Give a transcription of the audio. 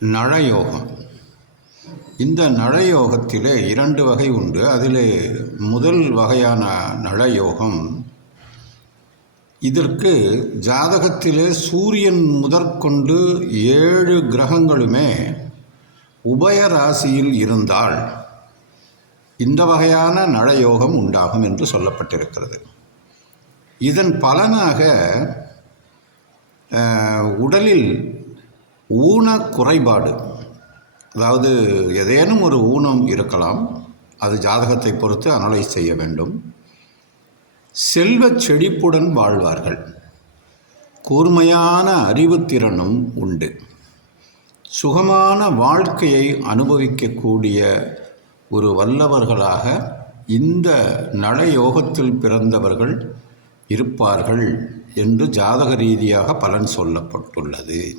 நழயோகம் இந்த நழயோகத்திலே இரண்டு வகை உண்டு. அதில் முதல் வகையான நழயோகம் இதற்கு ஜாதகத்திலே சூரியன் முதற்கொண்டு ஏழு கிரகங்களுமே உபய ராசியில் இருந்தால் இந்த வகையான நழயோகம் உண்டாகும் என்று சொல்லப்பட்டிருக்கிறது. இதன் பலனாக உடலில் ஊன குறைபாடு அதாவது ஏதேனும் ஒரு ஊனம் இருக்கலாம் அது ஜாதகத்தை பொறுத்து அனலைஸ் செய்ய வேண்டும். செல்வச் செழிப்புடன் வாழ்வார்கள். கூர்மையான அறிவுத்திறனும் உண்டு. சுகமான வாழ்க்கையை அனுபவிக்கக்கூடிய ஒரு வல்லவர்களாக இந்த நலயோகத்தில் பிறந்தவர்கள் இருப்பார்கள் என்று ஜாதக ரீதியாக பலன் சொல்லப்பட்டுள்ளது.